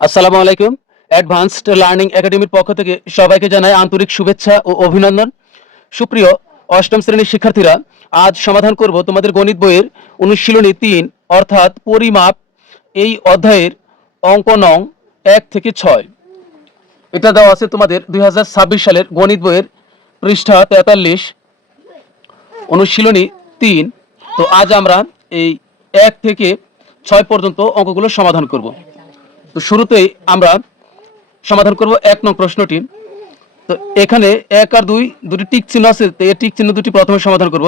আসসালামু আলাইকুম। Advanced learning একাডেমির পক্ষ থেকে সবাইকে জানাই আন্তরিক শুভেচ্ছা ও অভিনন্দন। সুপ্রিয় অষ্টম শ্রেণীর শিক্ষার্থীরা, আজ সমাধান করব তোমাদের গণিত বইয়ের অনুশীলনী ৩ অর্থাৎ পরিমাপ এই অধ্যায়ের অঙ্ক নং ১ থেকে ৬। এটা দেওয়া আছে তোমাদের ২০২৬ সালের গণিত বইয়ের পৃষ্ঠা ৪৩, অনুশীলনী ৩। তো আজ আমরা এই ১ থেকে ৬ পর্যন্ত অঙ্কগুলো সমাধান করব। তো শুরুতেই আমরা সমাধান করব ১ নং প্রশ্নটি। তো এখানে ১ আর ২ দুটি টিক চিহ্ন আছে, তো এই টিক চিহ্ন দুটি প্রথমে সমাধান করব।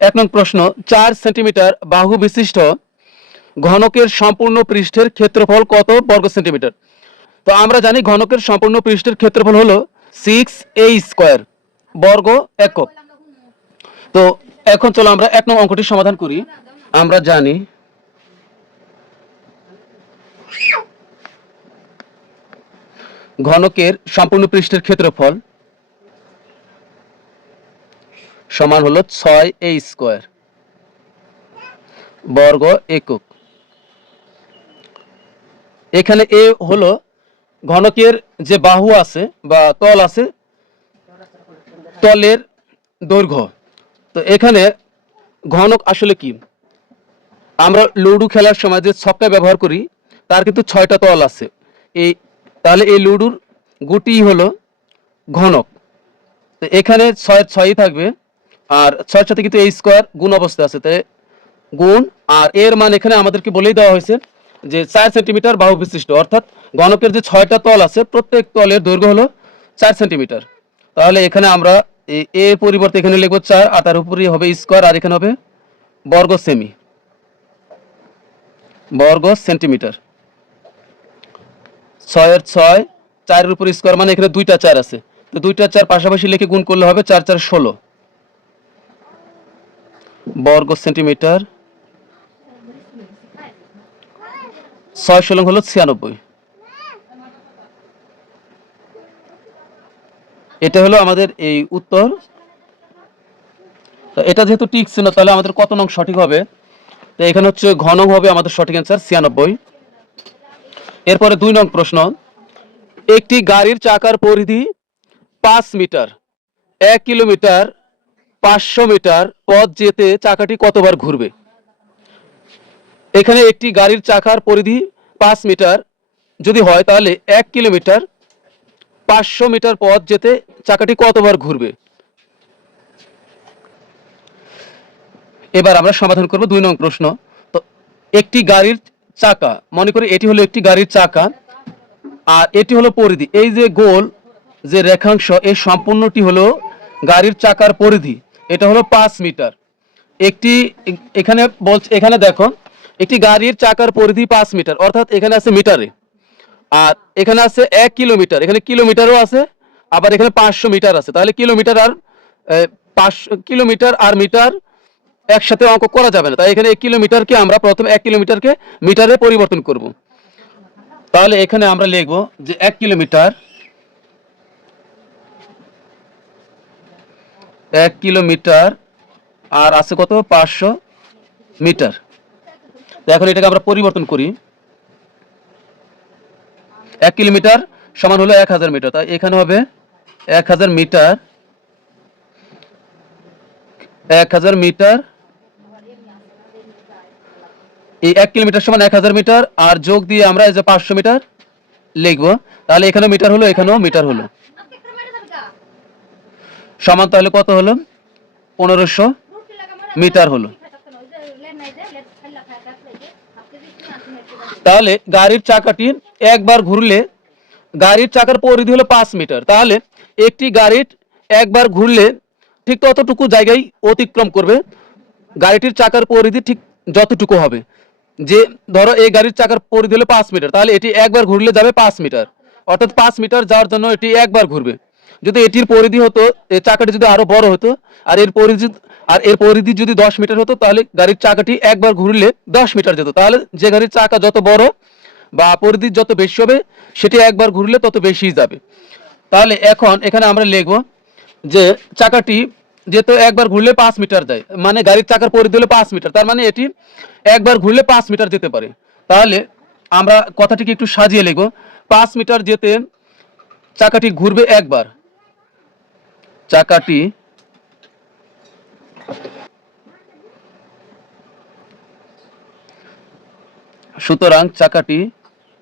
১ নং প্রশ্ন, ৪ সেন্টিমিটার বাহু বিশিষ্ট ঘনকের সম্পূর্ণ পৃষ্ঠের ক্ষেত্রফল কত বর্গ সেন্টিমিটার? তো আমরা জানি ঘনকের সম্পূর্ণ পৃষ্ঠের ক্ষেত্রফল হলো 6a² বর্গ একক। তো এখন চলো আমরা ১ নং অঙ্কটি সমাধান করি। আমরা জানি ঘনকের সম্পূর্ণ পৃষ্ঠের ক্ষেত্রফল সমান হলো 6a² বর্গ একক। এখানে এ হলো ঘনকের যে বাহু আছে বা তল আছে, তলের দৈর্ঘ্য। তো এখানে ঘনক আসলে কি, আমরা লুডো খেলার সময় যে ছক্কা ব্যবহার করি তার কিন্তু 6টা তল আছে। এই তাহলে এই লুডোর গুটি হলো ঘনক। তো এখানে 6 থাকবে, আর 6-এর সাথে কিন্তু এই স্কোয়ার গুণ অবস্থায় আছে, তাই গুণ। আর এর মান এখানে আমাদেরকে বলেই দেওয়া হয়েছে যে 4 সেন্টিমিটার বাহু বিশিষ্ট, অর্থাৎ ঘনকের যে 6টা তল আছে প্রত্যেক তলের দৈর্ঘ্য হলো 4 সেন্টিমিটার। তাহলে এখানে আমরা এর পরিবর্তে এখানে লিখব 4, আর তার উপরই হবে স্কোয়ার, আর এখানে হবে বর্গ সেমি, বর্গ সেন্টিমিটার। 6-এর 6, 4-এর উপর স্কোয়ার, মানে এখানে 2টা 4 আছে, তো 2টা 4 পাশাপাশি লিখে গুণ করলে হবে 4-4 16 বর্গ সেন্টিমিটার। 6 হলো 96। এটা হলো আমাদের এই উত্তর। তো এটা যেহেতু টিক ছিল, তাহলে আমাদের কত নং সঠিক হবে? তো এখানে হচ্ছে ঘ নং হবে আমাদের সঠিক অ্যান্সার, 96। এরপরে 2 নং প্রশ্ন, একটি গাড়ির চাকার পরিধি 5 মিটার, 1 কিলোমিটার 500 মিটার পথ যেতে চাকাটি কতবার ঘুরবে? এখানে একটি গাড়ির চাকার পরিধি 5 মিটার যদি হয়, তাহলে 1 কিলোমিটার 500 মিটার পথ যেতে চাকাটি কতবার ঘুরবে? এবার আমরা সমাধান করব 2 নং প্রশ্ন। তো একটি গাড়ির চাকা, মনে করি এটি হলো একটি গাড়ির চাকা, আর এটি হলো পরিধি। এই যে গোল যে রেখাংশ, এই সম্পূর্ণটি হলো গাড়ির চাকার পরিধি, এটা হলো 5 মিটার। একটি এখানে বলছে, এখানে দেখো একটি গাড়ির চাকার পরিধি 5 মিটার, অর্থাৎ এখানে আছে মিটারে, আর এখানে আছে 1 কিলোমিটার, এখানে কিলোমিটারও আছে, আবার এখানে 500 মিটার আছে। তাহলে কিলোমিটার আর 500 কিলোমিটার আর মিটার একসাথে অঙ্ক করা যাবে না, তাই এখানে 1 কিলোমিটারকে আমরা প্রথমে 1 কিলোমিটারকে মিটারে পরিবর্তন করব। তাহলে এখানে আমরা লিখব যে 1 কিলোমিটার, 1 কিলোমিটার আর আছে কত 500 মিটার। তো এখন এটাকে আমরা পরিবর্তন করি। 1 কিলোমিটার সমান হলো 1000 মিটার, তাই এখানে হবে 1000 মিটার, 1000 মিটার। এই 1 কিলোমিটার সমান 1000 মিটার, আর যোগ দিয়ে আমরা এই যে 500 মিটার লিখবো। তাহলে এখানে মিটার হলো, এখানেও মিটার হলো, সমান তাহলে কত হলো? 1500 মিটার হলো। তাহলে গাড়ির চাকাটি একবার ঘুরলে, গাড়ির চাকার পরিধি হলো 5 মিটার, তাহলে একটি গাড়ির একবার ঘুরলে ঠিক ততটুকু জায়গায় অতিক্রম করবে। গাড়িটির চাকার পরিধি ঠিক যতটুকু হবে, যে ধরো এই গাড়ির চাকার পরিধি হলো 5 মিটার, তাহলে এটি একবার ঘুরলে যাবে 5 মিটার, অর্থাৎ 5 মিটার যাওয়ার জন্য এটি একবার ঘুরবে। যদি এটির পরিধি হতো, এই চাকাটি যদি আরো বড় হতো, আর এর পরিধি যদি 10 মিটার হতো, তাহলে গাড়ির চাকাটি একবার ঘুরলে 10 মিটার যেত। তাহলে যে গাড়ির চাকা যত বড় বা পরিধি যত বেশি হবে, সেটি একবার ঘুরলে তত বেশি যাবে। তাহলে এখন এখানে আমরা লিখব যে চাকাটি যেহেতু একবার ঘুরলে 5 মিটার যায়, মানে গাড়ির চাকার পরিধি হলো 5 মিটার, তার মানে এটি একবার ঘুরলে 5 মিটার যেতে পারে। তাহলে আমরা কথাটিকে একটু সাজিয়ে লিখব। 5 মিটার যেতে চাকাটি ঘুরবে একবার, চাকাটি সুতরাং চাকাটি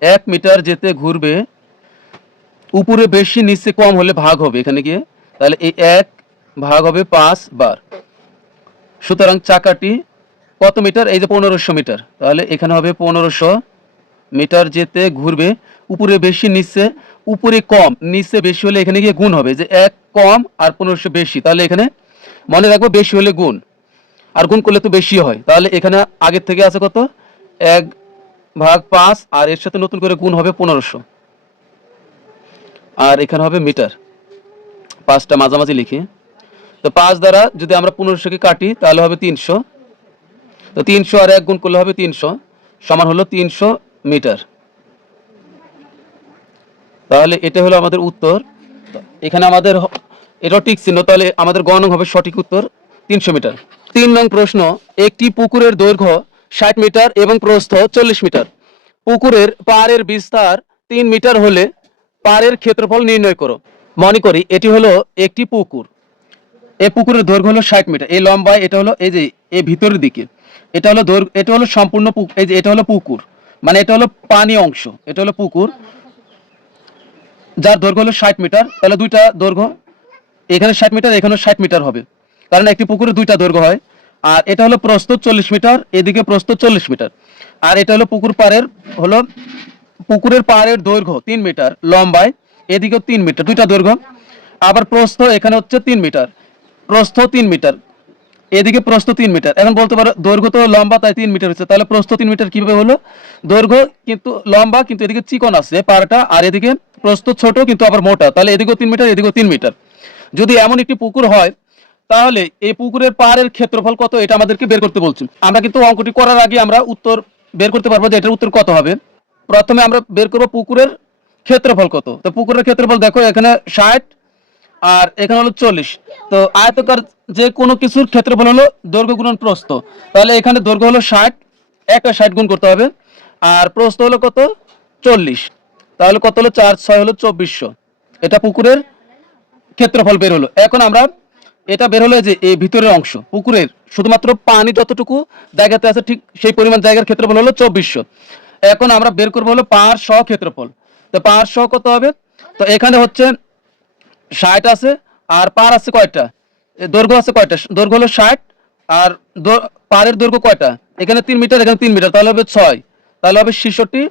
1 মিটার যেতে ঘুরবে, উপরে বেশি নিচে কম হলে ভাগ হবে এখানে গিয়ে, তাহলে এই 1 ভাগ হবে 5 বার। সুতরাং চাকাটি কত মিটার? এই যে 1500 মিটার, তাহলে এখানে হবে 1500 মিটার যেতে ঘুরবে, উপরে বেশি নিচে, উপরে কম নিচে বেশি হলে এখানে গিয়ে গুণ হবে, যে 1 কম আর 1500 বেশি, তাহলে এখানে মনে রাখবো বেশি হলে গুণ, আর গুণ করলে তো বেশি হয়, তাহলে এখানে আগের থেকে আছে কত 1 ভাগ 5 আর এর সাথে নতুন করে গুণ হবে 1500, আর এখানে হবে মিটার। 5টা মাঝামাঝি লিখি, তো 5 দ্বারা যদি আমরা 1500কে কাটি তাহলে হবে 300, তো 300 আর 1 গুণ করলে হবে 300, সমান হলো 300 মিটার। তাহলে এটা হলো আমাদের উত্তর। এখানে আমাদের এটাও টিক চিহ্ন, তাহলে আমাদের গ নং হবে সঠিক উত্তর 300 মিটার। 3 নং প্রশ্ন, একটি পুকুরের দৈর্ঘ্য 60 মিটার এবং প্রস্থ 40 মিটার। পুকুরের পাড়ের বিস্তার 3 মিটার হলে পাড়ের ক্ষেত্রফল নির্ণয় করো। মনে করি এটি হলো একটি পুকুর, এই পুকুরের দৈর্ঘ্য হলো 60 মিটার, এই লম্বায় এটা হলো এই যে এই ভিতরের দিকে, এটা হলো দৈর্ঘ্য, এটা হলো সম্পূর্ণ এই যে এটা হলো পুকুর, মানে এটা হলো পানি অংশ, এটা হলো পুকুর যার দৈর্ঘ্য হলো 60 মিটার, তাহলে দুইটা দৈর্ঘ্য, এখানে 60 মিটার এখানে 60 মিটার হবে, কারণ একটি পুকুরে দুইটা দৈর্ঘ্য হয়। আর এটা হলো প্রস্থ 40 মিটার, এদিকে প্রস্থ 40 মিটার, আর এটা হলো পুকুরের পাড়ের দৈর্ঘ্য 3 মিটার, লম্বায় এদিকেও 3 মিটার, দুইটা দৈর্ঘ্য। আবার প্রস্থ এখানে হচ্ছে 3 মিটার, প্রস্থ 3 মিটার, এদিকে প্রস্থ 3 মিটার। এখন বলতে পারো দৈর্ঘ্য তো লম্বা তাই 3 মিটার হচ্ছে, তাহলে প্রস্থ 3 মিটার কিভাবে হলো? দৈর্ঘ্য কিন্তু লম্বা কিন্তু এদিকে চিকন আছে পাড়টা, আর এদিকে প্রস্থ ছোট কিন্তু আবার মোটা, তাহলে এদিকেও 3 মিটার এদিকেও 3 মিটার। যদি এমন একটি পুকুর হয় তাহলে এই পুকুরের পাড়ের ক্ষেত্রফল কত, এটা আমাদেরকে বের করতে বলছে। আমরা কিন্তু অঙ্কটি করার আগে আমরা উত্তর বের করতে পারবো যে এটার উত্তর কত হবে। প্রথমে আমরা বের করব পুকুরের ক্ষেত্রফল কত। তো পুকুরের ক্ষেত্রফল দেখো এখানে 60 আর এখানে হলো 40, তো আয়তকার যে কোনো কিছুর ক্ষেত্রফল হলো দৈর্ঘ্য গুণন প্রস্থ, তাহলে এখানে দৈর্ঘ্য হলো 60, একটা 60 গুণ করতে হবে, আর প্রস্থ হলো কত 40, তাহলে কত হলো 4 6 হলো 2400, এটা পুকুরের ক্ষেত্রফল বের হলো। এখন আমরা এটা বের হলো যে এই ভিতরের অংশ পুকুরের শুধুমাত্র পানি যতটুকু জায়গাতে আছে ঠিক সেই পরিমাণ জায়গার ক্ষেত্রফল হলো 2400। এখন আমরা বের করবো হলো পাহাড় সহ ক্ষেত্রফল, তো পাহাড় সহ কত হবে? তো এখানে হচ্ছে 60 আছে, আর পার আছে কয়টা, দৈর্ঘ্য আছে কয়টা, দৈর্ঘ্য হলো 60, আর পাড়ের দৈর্ঘ্য কয়টা, এখানে 3 মিটার এখানে 3 মিটার, তাহলে হবে 6, তাহলে হবে 66।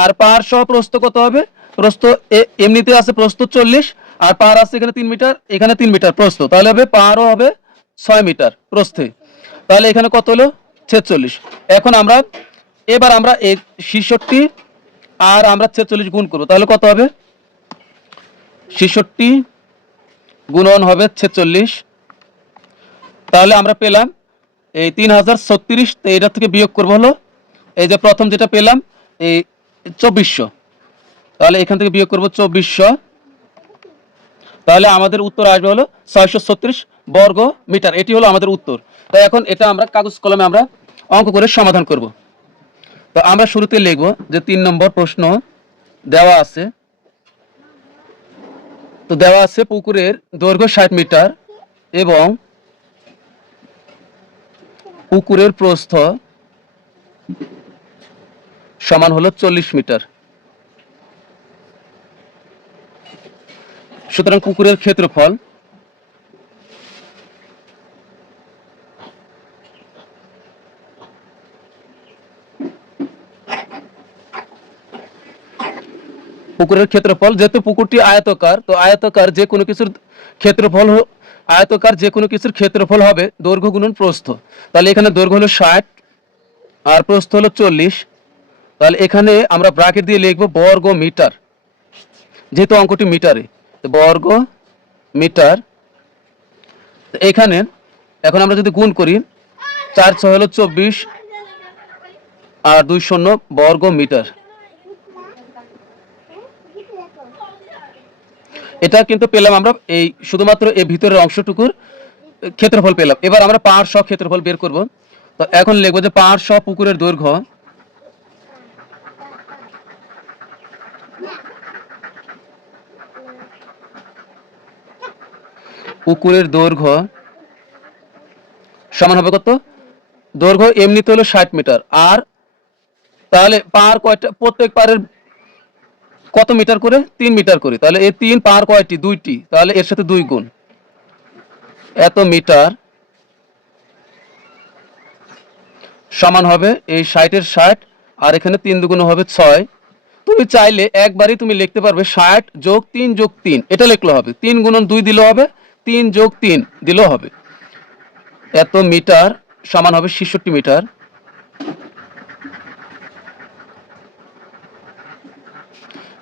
আর পার সহ প্রস্থ কত হবে? প্রস্থ এমনিতে আছে প্রস্থ 40, আর পার আছে এখানে 3 মিটার এখানে 3 মিটার প্রস্থ, তাহলে হবে পারও হবে 6 মিটার প্রস্থে, তাহলে এখানে কত হলো 46। এখন এবার আমরা এই 66 আর আমরা 46 গুণ করবো, তাহলে কত হবে? 66 গুণন হবে 46, তাহলে আমরা পেলাম এই 3036, তো এটা থেকে বিয়োগ করবো হলো এই যে প্রথম যেটা পেলাম এই 2400, তাহলে এখান থেকে বিয়োগ করবো 2400, তাহলে আমাদের উত্তর আসবে হলো 636 বর্গ মিটার, এটি হলো আমাদের উত্তর। তো এখন এটা আমরা কাগজ কলমে আমরা অঙ্ক করে সমাধান করব। তো আমরা শুরুতে লিখব যে 3 নম্বর প্রশ্ন দেওয়া আছে, তো দেওয়া আছে পুকুরের দৈর্ঘ্য 60 মিটার এবং পুকুরের প্রস্থ সমান হলো 40 মিটার। সুতরাং পুকুরের ক্ষেত্রফল যেহেতু পুকুরটি আয়তকার, তো আয়তকার যে কোনো কিছুর ক্ষেত্রফল হবে দৈর্ঘ্য গুণন প্রস্থ, তাহলে এখানে দৈর্ঘ্য হলো 60 আর প্রস্থ হলো 40, তাহলে এখানে আমরা ব্র্যাকেট দিয়ে লিখবো বর্গ মিটার, যেহেতু অঙ্কটি মিটারে, বর্গ মিটার। এখানে এখন আমরা যদি গুণ করি 4 6 হলো 24 আর 2 শূন্য বর্গ মিটার, এটা কিন্তু পেলাম আমরা এই শুধুমাত্র এই ভিতরের অংশটুকুর ক্ষেত্রফল পেলাম। এবার আমরা পাহাড় সহ ক্ষেত্রফল বের করব। তো এখন লিখবো যে পাহাড় সহ পুকুরের দৈর্ঘ্য পুকুরের দৈর্ঘ্য সমান হবে কত? দৈর্ঘ্য এমনিতে হলো 60 মিটার, আর তাহলে পার কয়টা, প্রত্যেক পারের কত মিটার করে? 3 মিটার করে। তাহলে এই 3 পার কয়টি? 2টি, তাহলে এর সাথে 2 গুণ এত মিটার সমান হবে এই 60-এর 60, আর এখানে 3 দুগুণ হবে 6। তুমি চাইলে একবারই তুমি লিখতে পারবে 60 যোগ 3 যোগ 3, এটা লিখলে হবে। 3 গুণন 2 দিলেও হবে, 3 যোগ 3 দিলেও হবে। এত মিটার সমান হবে 66 মিটার।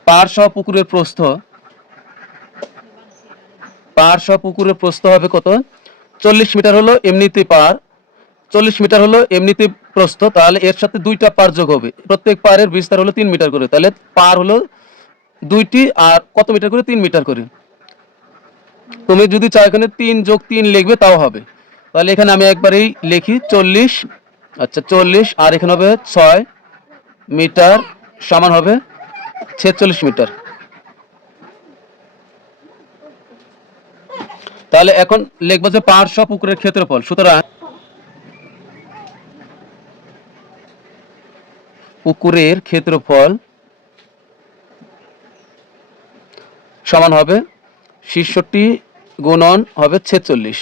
পার সহ পুকুরের প্রস্থ, পার সহ পুকুরের প্রস্থ হবে কত? 40 মিটার হলো এমনিতে পার, 40 মিটার হলো এমনিতে প্রস্থ, তাহলে এর সাথে 2টা পার যোগ হবে। প্রত্যেক পারের বিস্তার হলো 3 মিটার করে, তাহলে পার হলো 2টি, আর কত মিটার করে? 3 মিটার করে। তুমি যদি চাও এখানে 3 যোগ 3 লিখবে তাও হবে। তাহলে এখানে আমি একবারেই লিখি 40, আচ্ছা 40, আর এখানে হবে 6 মিটার সমান হবে 46 মিটার। তাহলে এখন লিখবো যে পার সহ পুকুরের ক্ষেত্রফল। সুতরাং পুকুরের ক্ষেত্রফল সমান হবে 66 গুণন হবে 46।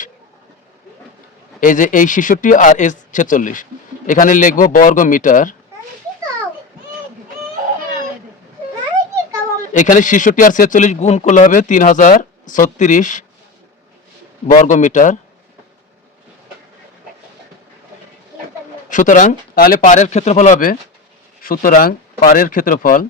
এই যে এই 66 আর এই 46, এখানে লিখবো বর্গ মিটার। এখানে 66 আর 46 গুণ করলে হবে 3036 বর্গ মিটার। সুতরাং তাহলে পারের ক্ষেত্রফল হবে, সুতরাং পারের ক্ষেত্রফল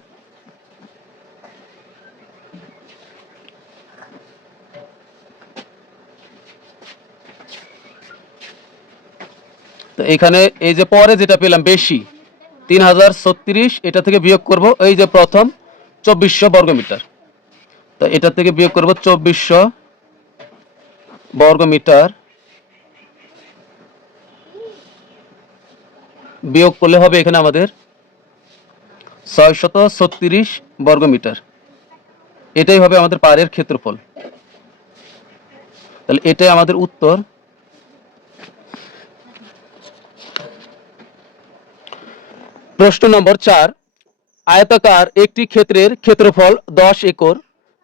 তো এখানে এই যে পরে যেটা পেলাম বেশি 3036, এটা থেকে বিয়োগ করব এই যে প্রথম 2400 বর্গ মিটার। তো এটা থেকে বিয়োগ করব 2400 বর্গ মিটার, বিয়োগ করলে হবে এখানে আমাদের 636 বর্গ মিটার। এটাই হবে আমাদের পারের ক্ষেত্রফল। তাহলে এটাই আমাদের উত্তর। প্রশ্ন নম্বর 4, আয়তাকার একটি ক্ষেত্রের ক্ষেত্রফল 10 একর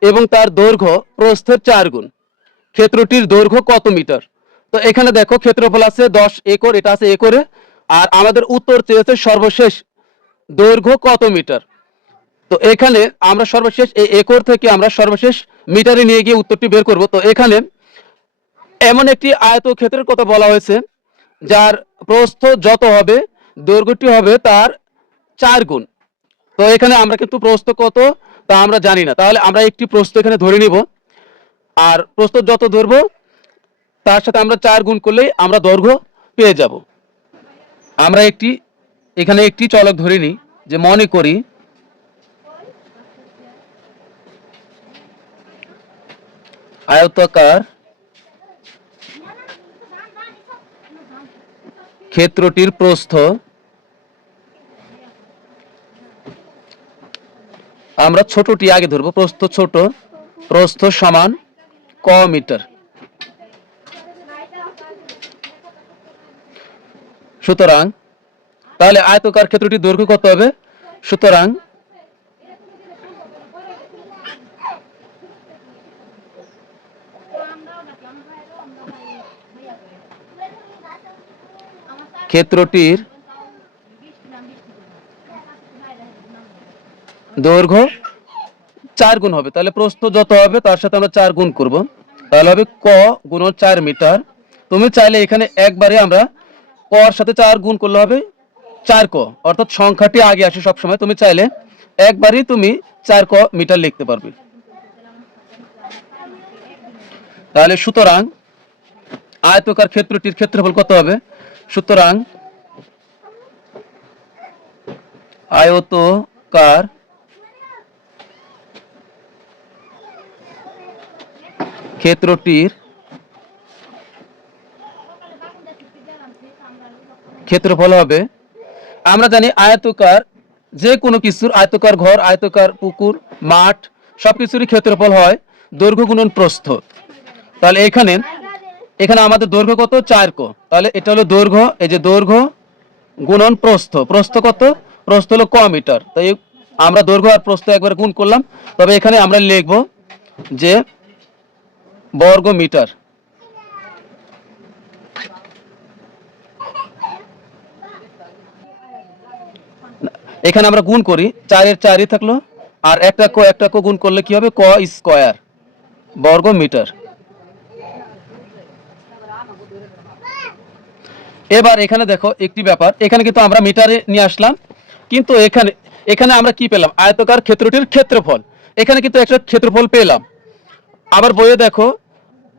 এবং তার দৈর্ঘ্য প্রস্থের 4 গুণ। ক্ষেত্রটির দৈর্ঘ্য কত মিটার? তো এখানে দেখো ক্ষেত্রফল আছে 10 একর, এটা আছে একরে, আর আমাদের উত্তর চেয়েছে সর্বশেষ দৈর্ঘ্য কত মিটার। তো এখানে আমরা সর্বশেষ এই একর থেকে আমরা সর্বশেষ মিটারে নিয়ে গিয়ে উত্তরটি বের করব। তো এখানে এমন একটি আয়তক্ষেত্রের কথা বলা হয়েছে যার প্রস্থ যত হবে দৈর্ঘ্যটি হবে তার 4 গুণ। তো এখানে আমরা কিন্তু প্রস্থ কত তা আমরা জানি না, তাহলে আমরা একটি প্রস্থ এখানে ধরে নিব, আর প্রস্থ যত ধরবো তার সাথে আমরা 4 গুণ করলেই আমরা দৈর্ঘ্য পেয়ে যাব। আমরা এখানে একটি চলক ধরে নিই, যে মনে করি আয়তাকার ক্ষেত্রটির প্রস্থ, আমরা ছোটটি আগে ধরবো, প্রস্থ ছোট, প্রস্থ সমান ক মিটার। সুতরাং তাহলে আয়তাকার ক্ষেত্রটির দৈর্ঘ্য কত হবে? সুতরাং ক্ষেত্রটির দৈর্ঘ্য 4 গুণ হবে, তাহলে প্রস্থ যত হবে তার সাথে আমরা 4 গুণ করব, তাহলে হবে ক গুণন 4 মিটার। তুমি চাইলে এখানে একবারে আমরা কর সাথে 4 গুণ করলে হবে 4 ক, অর্থাৎ সংখ্যাটি আগে আসে সবসময়। তুমি চাইলে একবারই তুমি 4 ক মিটার লিখতে পারবে। তাহলে সুতরাং আয়তাকার ক্ষেত্রটির ক্ষেত্রফল কত হবে? সুতরাং আয়তাকার ক্ষেত্রটির ক্ষেত্রফল হবে, আমরা জানি আয়তাকার যে কোনো কিছুর, আয়তাকার ঘর, আয়তাকার পুকুর, মাঠ, সবকিছুরই ক্ষেত্রফল হয় দৈর্ঘ্য গুণন প্রস্থ। তাহলে এখানে এখানে আমাদের দৈর্ঘ্য কত 4 কো, তাহলে এটা হলো দৈর্ঘ্য, এই যে দৈর্ঘ্য গুণন প্রস্থ, প্রস্থ কত, প্রস্থ হলো ক মিটার, তাই আমরা দৈর্ঘ্য আর প্রস্থ একবার গুণ করলাম। তবে এখানে আমরা লিখব যে বর্গ মিটার। এখানে আমরা গুণ করি, 4 এর 4ই থাকলো, আর একটা কো গুণ করলে কি হবে, ক স্কয়ার বর্গ মিটার। এবার এখানে দেখো একটি ব্যাপার, এখানে কিন্তু আমরা মিটারে নিয়ে আসলাম, কিন্তু এখানে এখানে আমরা কি পেলাম, আয়তকার ক্ষেত্রটির ক্ষেত্রফল। এখানে কিন্তু একটা ক্ষেত্রফল পেলাম। আবার বইয়ে দেখো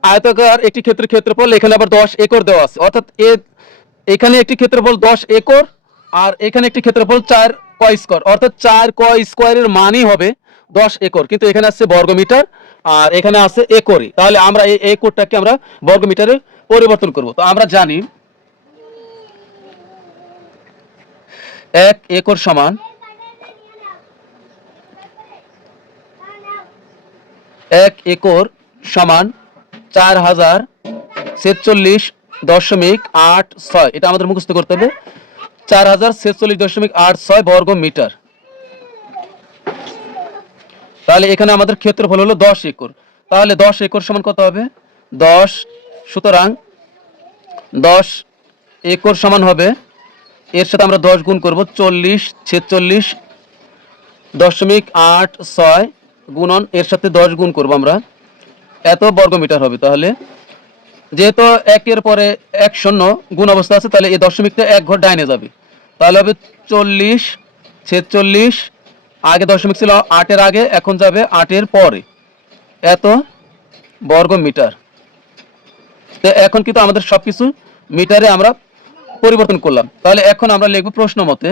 আয়তকার একটি ক্ষেত্রের ক্ষেত্রফল, এখানে আবার 10 একর দেওয়া আছে, অর্থাৎ এখানে একটি ক্ষেত্রফল 10 একর, আর এখানে একটি ক্ষেত্রফল 4 ক স্কয়ার, অর্থাৎ 4 ক স্কয়ারের মানই হবে 10 একর, কিন্তু এখানে আছে বর্গমিটার আর এখানে আছে একরই। তাহলে আমরা এই একরটাকে আমরা বর্গমিটারে পরিবর্তন করব। তো আমরা জানি 1 একর সমান 1 একর সমান 4046.86, এটা আমাদের মুখস্থ করতে হবে, 4046.86 বর্গ মিটার। তাহলে এখানে আমাদের ক্ষেত্রফল হলো 10 একর, তাহলে 10 একর সমান কত হবে 10, সুতরাং 10 একর সমান হবে, এর সাথে আমরা 10 গুণ করব, 4046.86 গুণন এর সাথে 10 গুণ করব আমরা, এত বর্গ মিটার হবে। তাহলে যেহেতু একের পরে 1 শূন্য গুণ অবস্থা আছে, তাহলে এই দশমিকটা এক ঘর ডাইনে যাবে, তাহলে হবে 4046, আগে দশমিক ছিল 8 এর আগে, এখন যাবে 8 এর পরে, এত বর্গ মিটার। তো এখন কিন্তু আমাদের সবকিছু মিটারে আমরা পরিবর্তন করলাম। তাহলে এখন আমরা লিখব প্রশ্ন মতে,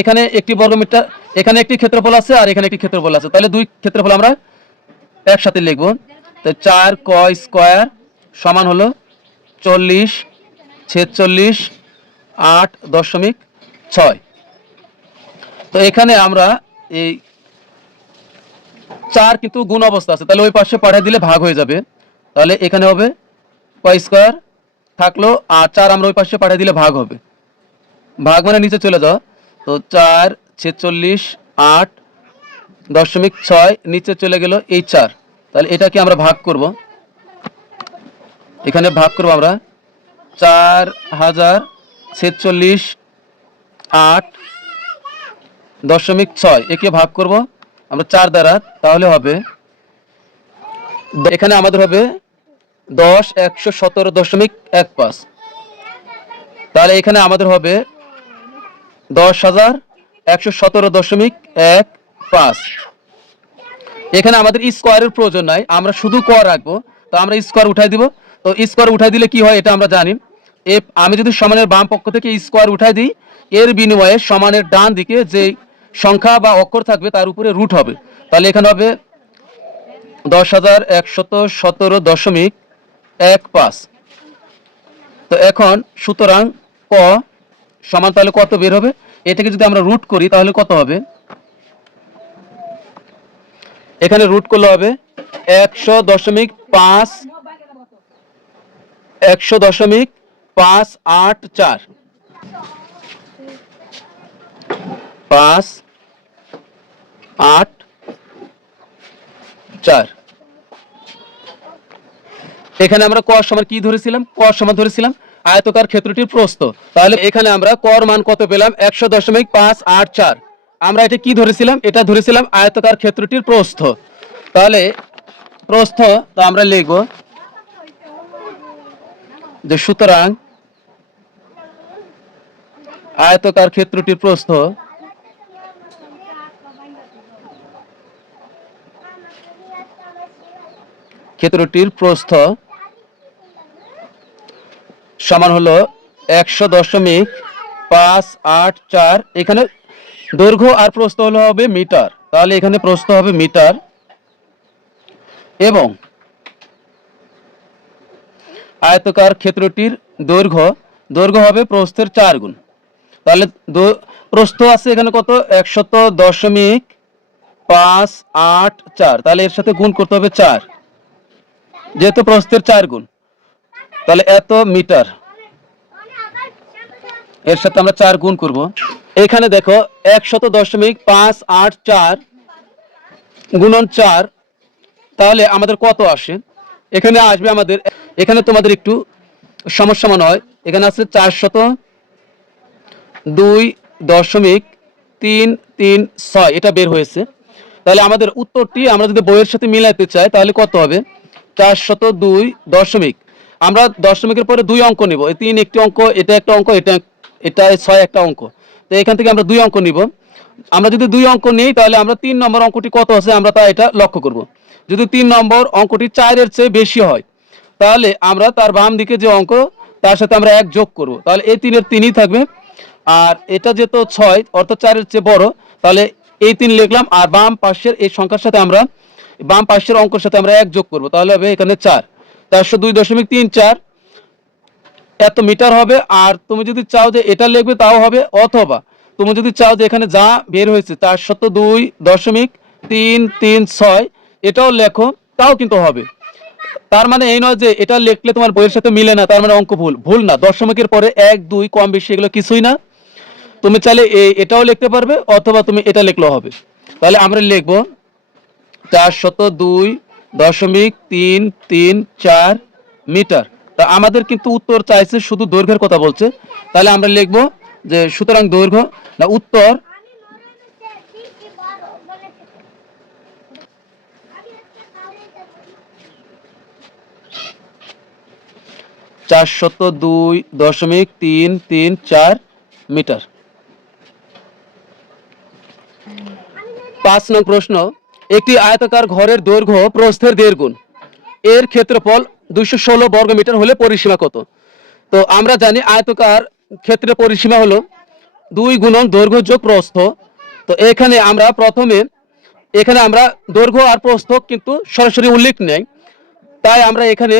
এখানে একটি বর্গ মিটার, এখানে একটি ক্ষেত্রফল আছে আর এখানে একটি ক্ষেত্রফল আছে, তাহলে দুই ক্ষেত্রফল আমরা একসাথে লিখব। তো 4 ক স্কয়ার সমান হলো 4046.86। তো এখানে আমরা এই 4 কিন্তু গুণ অবস্থা আছে, তাহলে ওই পাশে পাঠিয়ে দিলে ভাগ হয়ে যাবে, তাহলে এখানে হবে ক স্কয়ার থাকলো, আর 4 আমরা ওই পাশে পাঠিয়ে দিলে ভাগ হবে, ভাগ মানে নিচে চলে যাও, তো 446.86 নিচে চলে গেল এই 4, তাহলে এটাকে আমরা ভাগ করব, এখানে ভাগ করব আমরা 4046.86 একে ভাগ করব আমরা 4 দ্বারা, তাহলে হবে এখানে আমাদের হবে 10,117.15, তাহলে এখানে আমাদের হবে 10,117.15। এখানে আমাদের স্কোয়ারের প্রয়োজন নাই, আমরা শুধু ক রাখবো, তো আমরা স্কোয়ার উঠাই দিব। তো স্কোয়ার উঠাই দিলে কি হয় এটা আমরা জানি, আমি যদি সমানের বাম পক্ষ থেকে স্কোয়ার উঠাই দিই, এর বিনিময়ে সমানের ডান দিকে যে সংখ্যা বা অক্ষর থাকবে তার উপরে রুট হবে, তাহলে এখানে হবে 10,117.15। তো এখন সুতরাং ক সমান তাহলে কত বের হবে, এটাকে যদি আমরা রুট করি তাহলে কত হবে, এখানে রুট করলে হবে 100.584 584। এখানে আমরা ক সমান কি ধরেছিলাম, ক সমান ধরেছিলাম আয়তকার ক্ষেত্রটির প্রস্থ, তাহলে এখানে আমরা কর মান কত পেলাম 100.584, আমরা এটা কি ধরেছিলাম, এটা ধরেছিলাম আয়তকার ক্ষেত্রটির প্রস্থ। তাহলে প্রস্থ, তো আমরা লিখব যে সুতরাং আয়তকার ক্ষেত্রটির প্রস্থ সমান হলো 100.584, এখানে দৈর্ঘ্য আর প্রস্থ হলো হবে মিটার, তাহলে এখানে প্রস্থ হবে মিটার, এবং আয়তকার ক্ষেত্রটির দৈর্ঘ্য হবে প্রস্থের 4 গুণ, তাহলে প্রস্থ আছে এখানে কত 100.584, 5 8 4, তাহলে এর সাথে গুণ করতে হবে 4, যেহেতু প্রস্থের 4 গুণ, তাহলে এত মিটার। এর সাথে আমরা 4 গুণ করব। এখানে দেখো 110.584 গুণন 4, তাহলে আমাদের কত আসে? এখানে আসবে আমাদের, এখানে তোমাদের একটু সমস্যা মনে হয়, এখানে আছে 402.336, এটা বের হয়েছে। তাহলে আমাদের উত্তরটি আমরা যদি বইয়ের সাথে মিলাইতে চাই তাহলে কত হবে? 402 দশমিক, আমরা দশমিকের পরে 2 অঙ্ক নিব, এই 3 একটি অঙ্ক, এটা একটা অঙ্ক, এটা 6 একটা অঙ্ক, তো এখান থেকে আমরা 2 অঙ্ক নিব। আমরা যদি 2 অঙ্ক নিই তাহলে আমরা 3 নম্বর অঙ্কটি কত আছে আমরা তা এটা লক্ষ্য করব। যদি 3 নম্বর অঙ্কটি 4 এর চেয়ে বেশি হয় তাহলে আমরা তার বাম দিকে যে অঙ্ক তার সাথে আমরা 1 যোগ করব, তাহলে এই 3 এর 3ই থাকবে। আর এটা যেহেতু 6 অর্থাৎ 4 এর চেয়ে বড়, তাহলে এই 3 লিখলাম, আর বাম পাশের এই সংখ্যার সাথে আমরা, বাম পাশের অঙ্কের সাথে আমরা 1 যোগ করব, তাহলে হবে এখানে 4, 402.34 এত মিটার হবে। আর তুমি যদি চাও যে এটা লিখবে তাও হবে, অথবা তুমি যদি চাও যে এখানে যা বের হয়েছে 402.336 এটাও লেখো, তাও কিন্তু হবে। তার মানে এই নয় যে এটা লিখলে তোমার বইয়ের সাথে মিলে না, তার মানে অঙ্ক ভুল। ভুল না, দশমিকের পরে 1 2 কম বেশি এগুলো কিছুই না। তুমি চাইলে এটাও লিখতে পারবে, অথবা তুমি এটা লিখলেও হবে। তাহলে আমরা লিখবো 402.334 মিটার। তা আমাদের কিন্তু উত্তর চাইছে শুধু দৈর্ঘ্যের কথা বলছে, তাহলে আমরা লিখবো যে সুতরাং দৈর্ঘ্য না উত্তর 402.334 মিটার। 5 নং প্রশ্ন, একটি আয়তাকার ঘরের দৈর্ঘ্য প্রস্থের 1.5 গুণ, এর ক্ষেত্রফল 216 বর্গ মিটার হলে পরিসীমা কত? তো আমরা জানি আয়তাকার ক্ষেত্রের পরিসীমা হলো 2 গুণন দৈর্ঘ্য যোগ প্রস্থ। তো এখানে আমরা প্রথমে, এখানে আমরা দৈর্ঘ্য আর প্রস্থ কিন্তু সরাসরি উল্লেখ নেই, তাই আমরা এখানে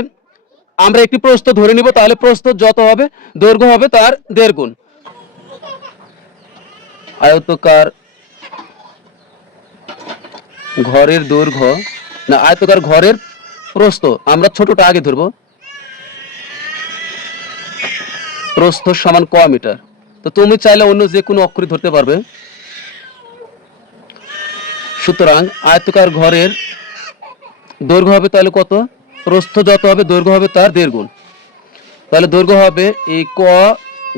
আমরা একটি প্রস্থ ধরে নিব, তাহলে প্রস্থ যত হবে দৈর্ঘ্য হবে তার 1.5 গুণ। আয়তাকার ঘরের দৈর্ঘ্য না আয়তাকার ঘরের প্রস্থ, আমরা ছোটটা আগে ধরবো, প্রস্থ সমান ক মিটার। তো তুমি চাইলে অন্য যে কোনো অক্ষরই ধরতে পারবে। সুতরাং আয়তাকার ঘরের দৈর্ঘ্য হবে তাহলে কত? প্রস্থ যত হবে দৈর্ঘ্য হবে তার 1.5 গুণ। তাহলে দৈর্ঘ্য হবে এই ক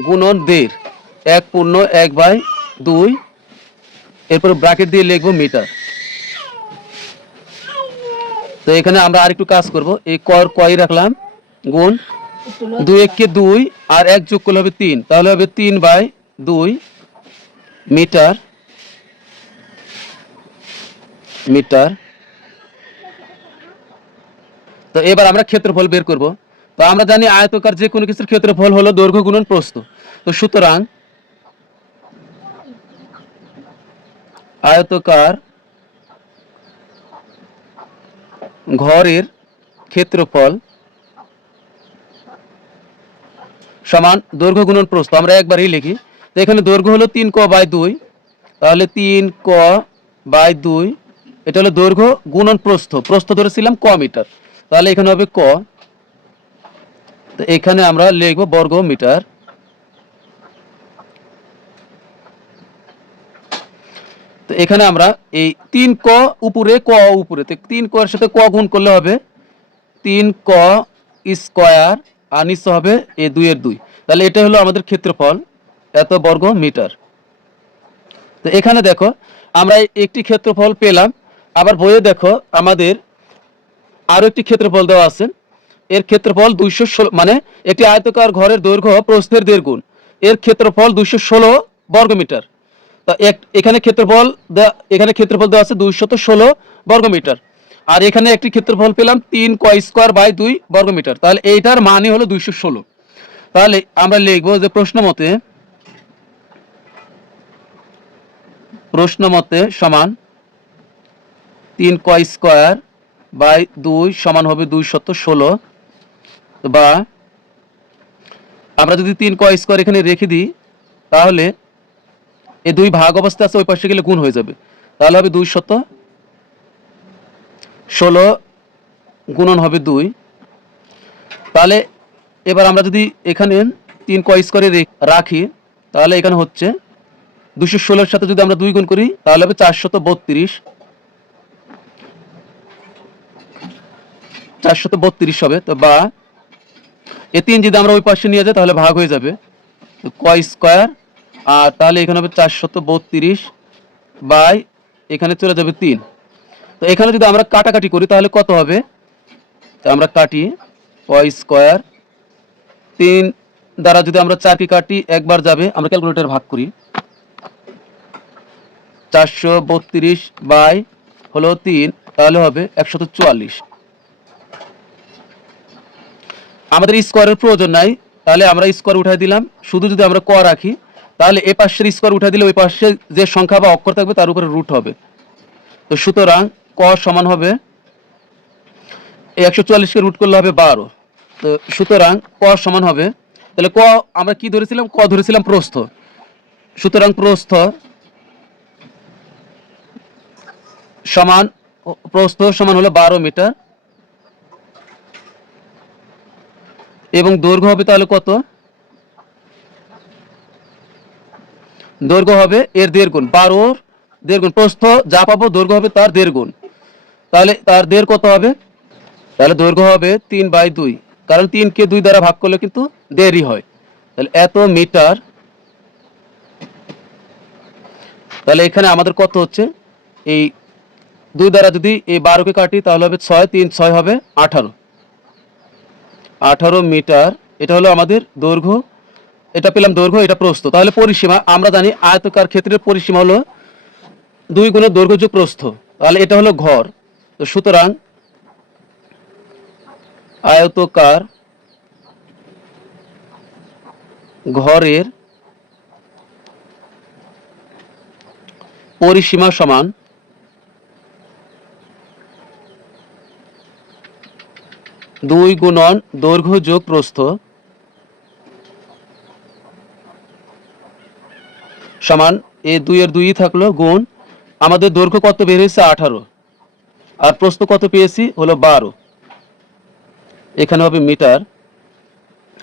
গুণন 1.5, 1/2, এরপর ব্র্যাকেট দিয়ে লিখবো মিটার। তো এখানে আমরা আরেকটু কাজ করব, এই কয় রাখলাম গুণ 2 1 2 আর 1 যোগ করলে হবে 3, তাহলে হবে 3/2 মিটার। মিটার। তো এবার আমরা ক্ষেত্রফল বের করব। তো আমরা জানি আয়তাকার যে কোনো কিছুর ক্ষেত্রফল হলো দৈর্ঘ্য গুণন প্রস্থ। তো সুতরাং আয়তাকার ঘরের ক্ষেত্রফল সমান দৈর্ঘ্য গুণন প্রস্থ, আমরা একবারই লিখি। তো এখানে দৈর্ঘ্য হলো 3 ক/2, তাহলে 3 ক/2 এটা হলো দৈর্ঘ্য গুণন প্রস্থ, প্রস্থ ধরেছিলাম ক মিটার, তাহলে এখানে হবে ক। তো এখানে আমরা লিখব বর্গ মিটার। তো এখানে আমরা এই 3 ক উপরে ক উপরে, তো 3 ক এর সাথে ক গুণ করলে হবে 3 ক স্কয়ার, আর নিচে হবে এই 2 এর 2, তাহলে এটা হলো আমাদের ক্ষেত্রফল এত বর্গ মিটার। তো এখানে দেখো আমরা একটি ক্ষেত্রফল পেলাম, আবার বইয়ে দেখো আমাদের আরো একটি ক্ষেত্রফল দেওয়া আছে। এর ক্ষেত্রফল 216, মানে একটি আয়তাকার ঘরের দৈর্ঘ্য প্রস্থের 1.5 গুণ, এর ক্ষেত্রফল 216 বর্গ মিটার। তা এখানে ক্ষেত্রফল দেওয়া আছে 216 বর্গ মিটার, আর এখানে একটি ক্ষেত্রফল পেলাম 3 ক² বাই 2 বর্গ মিটার, তাহলে এইটার মানই হলো 216। তাহলে আমরা লিখবো যে প্রশ্ন মতে সমান 3 ক² বাই 2 সমান হবে 216, বা আমরা যদি 3 ক² এখানে রেখে দিই তাহলে এই 2 ভাগ অবস্থা আছে, ওই পাশে গেলে গুণ হয়ে যাবে, তাহলে হবে 216 গুণন হবে 2। তাহলে এবার আমরা যদি এখানে 3 ক স্কোয়ারে রাখি তাহলে এখানে হচ্ছে 216 সাথে যদি আমরা 2 গুণ করি তাহলে হবে 432 হবে। তো বা এ 3 যদি আমরা ওই পাশে নিয়ে যাই তাহলে ভাগ হয়ে যাবে, তো ক স্কোয়ার, আর তাহলে এখানে হবে 432 বাই এখানে চলে যাবে 3। তো এখানে যদি আমরা কাটাকাটি করি তাহলে কত হবে, তো আমরা কাটি ক স্কোয়ার 3 দ্বারা যদি আমরা 4 কে কাটি একবার যাবে, আমরা ক্যালকুলেটর ভাগ করি, 432 বাই হলো 3 তাহলে হবে 144। আমাদের স্কোয়ারের প্রয়োজন নাই, তাহলে আমরা স্কোয়ার উঠাই দিলাম। শুধু যদি আমরা ক রাখি তাহলে এ পাশের স্কোয়ার উঠাই দিলে ওই পাশে যে সংখ্যা বা অক্ষর থাকবে তার উপরে রুট হবে। তো সুতরাং ক সমান হবে 144 কে রুট করলে হবে 12। তো সুতরাং ক সমান হবে, তাহলে ক আমরা কি ধরেছিলাম, ক ধরেছিলাম প্রস্থ, সুতরাং প্রস্থ সমান হলো 12 মিটার এবং দৈর্ঘ্য হবে তাহলে কত, দৈর্ঘ্য হবে এর 1.5 গুণ, 12 1.5 গুণ, প্রস্থ যা পাবো দৈর্ঘ্য হবে তার 1.5 গুণ, তাহলে তার 1.5 কত হবে, তাহলে দৈর্ঘ্য হবে 3/2, কারণ 3 কে 2 দ্বারা ভাগ করলে কিন্তু 1.5 হয়, তাহলে এত মিটার। তাহলে এখানে আমাদের কত হচ্ছে, এই 2 দ্বারা যদি এই 12 কে কাটি তাহলে হবে 6, 3 6 হবে 18 মিটার। এটা হলো আমাদের দৈর্ঘ্য, এটা পেলাম দৈর্ঘ্য, এটা প্রস্থ। তাহলে পরিসীমা আমরা জানি আয়তকার ক্ষেত্রের পরিসীমা হলো 2 গুণের দৈর্ঘ্য যোগ প্রস্থ, তাহলে এটা হলো ঘর। তো সুতরাং আয়তকার ঘরের পরিসীমা সমান 2 গুণন দৈর্ঘ্য যোগ প্রস্থ সমান এই 2 এর 2ই থাকলো গুণ আমাদের দৈর্ঘ্য কত বের হয়েছে 18 আর প্রস্থ কত পেয়েছি হলো 12, এখানে হবে মিটার,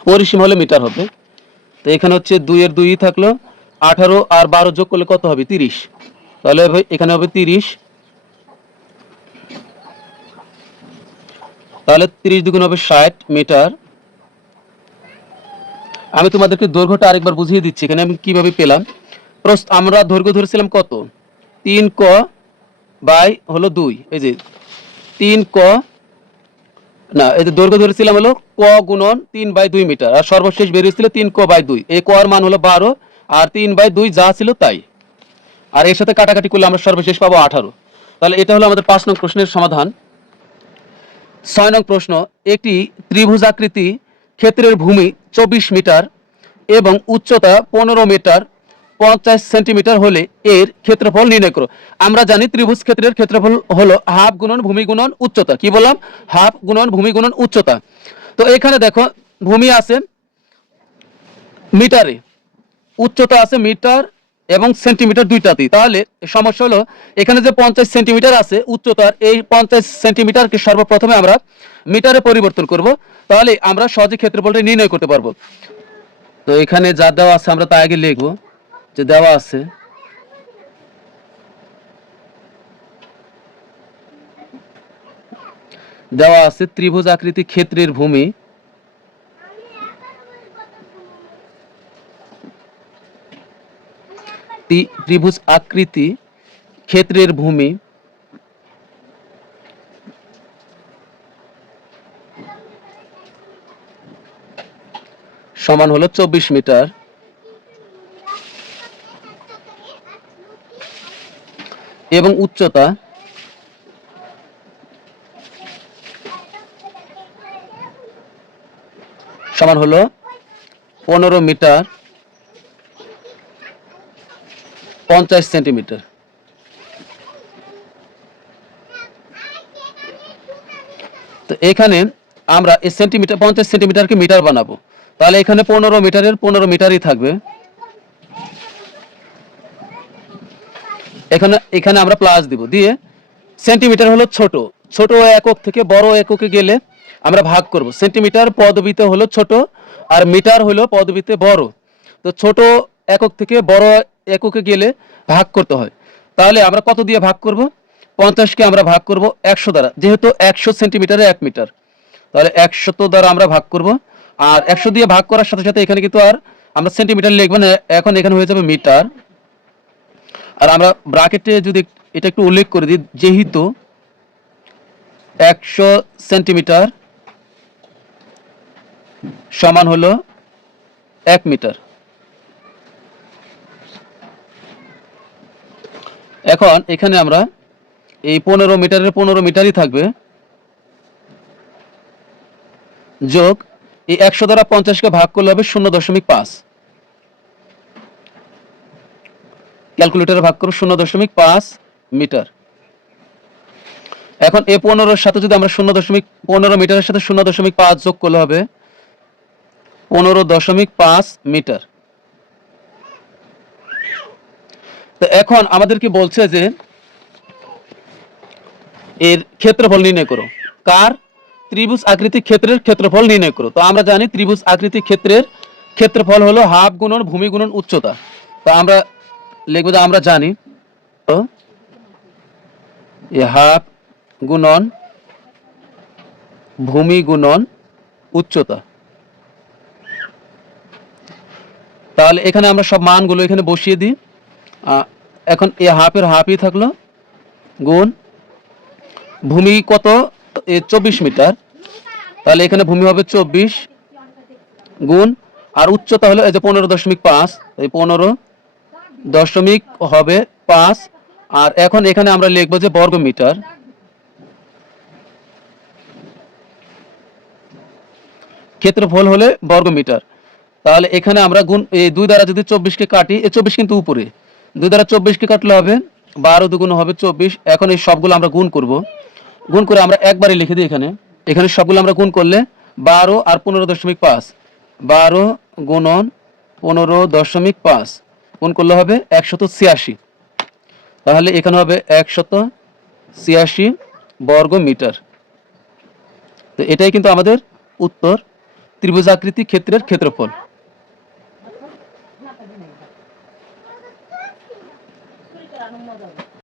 পরিসীমা হলে মিটার হবে। তো এখানে হচ্ছে 2 এর 2ই থাকলো, 18 আর 12 যোগ করলে কত হবে 30, তাহলে এখানে হবে 30, তাহলে 30 দ্বিগুণ হবে 60 মিটার। আমি তোমাদেরকে দৈর্ঘ্যটা আরেকবার বুঝিয়ে দিচ্ছি এখানে আমি কিভাবে পেলাম। প্রস্থ আমরা দৈর্ঘ্য ধরেছিলাম কত, 3 ক বাই হলো 2, এই যে 3 ক না, এই যে দৈর্ঘ্য ধরেছিলাম হলো ক গুণন 3/2 মিটার, আর সর্বশেষ বেরিয়েছিল 3 ক বাই 2, এই ক এর মান হলো 12 আর 3/2 যা ছিল তাই, আর এর সাথে কাটাকাটি করলে আমরা সর্বশেষ পাবো 18। তাহলে এটা হলো আমাদের 5 নং প্রশ্নের সমাধান। 6 নং প্রশ্ন, একটি ত্রিভুজাকৃতি ক্ষেত্রের ভূমি 24 মিটার এবং উচ্চতা 15 মিটার 50 সেন্টিমিটার হলে এর ক্ষেত্রফল নির্ণয় করো। আমরা জানি ত্রিভুজ ক্ষেত্রের ক্ষেত্রফল হলো হাফ গুণন ভূমি গুণন উচ্চতা, কি বললাম, হাফ গুণন ভূমি গুণন উচ্চতা। তো এখানে দেখো ভূমি আছে মিটারে, উচ্চতা আছে মিটার এবং সেন্টিমিটার দুইটাতেই, তাহলে সমস্যা হলো এখানে যে 50 সেন্টিমিটার আছে উচ্চতার, এই 50 সেন্টিমিটারকে সর্বপ্রথমে আমরা মিটারে পরিবর্তন করব, তাহলে আমরা সহজে ক্ষেত্রফলটা নির্ণয় করতে পারবো। তো এখানে যা দেওয়া আছে আমরা তা আগে লিখবো, যে দেওয়া আছে ত্রিভুজ আকৃতি ক্ষেত্রের ভূমি ত্রিভুজ আকৃতি ক্ষেত্রের ভূমি সমান হলো 24 মিটার এবং উচ্চতা সমান হলো 15 মিটার 50 সেন্টিমিটার। তো এখানে আমরা এই সেন্টিমিটার 50 সেন্টিমিটারকে মিটার বানাবো, তাহলে এখানে 15 মিটারের 15 মিটারই থাকবে। এখানে এখানে আমরা প্লাস দিব, দিয়ে সেন্টিমিটার হলো ছোট, ছোট একক থেকে বড় এককে গেলে আমরা ভাগ করব। সেন্টিমিটার পদবিতে হলো ছোট আর মিটার হলো পদবিতে বড়। তো ছোট একক থেকে বড় এককে গেলে ভাগ করতে হয়। তাহলে আমরা কত দিয়ে ভাগ করব? 50কে আমরা ভাগ করব 100 দ্বারা, যেহেতু 100 সেন্টিমিটারে 1 মিটার, তাহলে 100 দ্বারা আমরা ভাগ করব। আর 100 দিয়ে ভাগ করার সাথে সাথে এখানে কিন্তু আর আমরা সেন্টিমিটার লিখব না, এখন এখানে হয়ে যাবে মিটার। আর আমরা ব্র্যাকেটে যদি এটা একটু উল্লেখ করে দিই, যেহেতু 100 সেন্টিমিটার সমান হলো 1 মিটার। এখন এখানে আমরা এই 15 মিটারের 15 মিটারই থাকবে, যোগ এই 100 দ্বারা 50কে ভাগ করলে হবে 0.5। ক্যালকুলেটরে ভাগ করো 0.5 মিটার। এখন এই 15 সাথে যদি আমরা 15 মিটারের সাথে 0.5 যোগ করলে হবে 15.5 মিটার। তো এখন আমাদেরকে বলছে যে এর ক্ষেত্রফল নির্ণয় করো। কার? ত্রিভুজ আকৃতির ক্ষেত্রের ক্ষেত্রফল নির্ণয় করো। তো আমরা জানি ত্রিভুজ আকৃতির ক্ষেত্রের ক্ষেত্রফল হলো হাফ গুণন ভূমি গুণন উচ্চতা। তো আমরা লিখব যে আমরা জানি তো হাফ গুণন ভূমি গুণন উচ্চতা। তাহলে এখানে আমরা সব মানগুলো এখানে বসিয়ে দিই। এখন এই হাফের হাফই থাকলো, গুণ ভূমি কত? 24 মিটার, তাহলে এখানে ভূমি হবে 24 গুণ, আর উচ্চতা হলো এই যে 15.5, এই 15 হবে 5। আর এখন এখানে আমরা লিখবো যে বর্গ মিটার। ক্ষেত্রফল হলে বর্গ মিটার। তাহলে এখানে আমরা গুণ এই 2 দ্বারা যদি 24কে কাটি, এই 24 কিন্তু উপরে, 2 দ্বারা 24কে কাটলে হবে 12 দুগুণ হবে 24। এখন এই সবগুলো আমরা গুণ করব, গুণ করে আমরা একবারে লিখে দিই এখানে। এখানে সবগুলো আমরা গুণ করলে 12 আর 15.5, 12 গুণন 15.5 গুণ করলে হবে 186। তাহলে এখানে হবে 186 বর্গ মিটার। তো এটাই কিন্তু আমাদের উত্তর, ত্রিভুজাকৃতি ক্ষেত্রের ক্ষেত্রফল।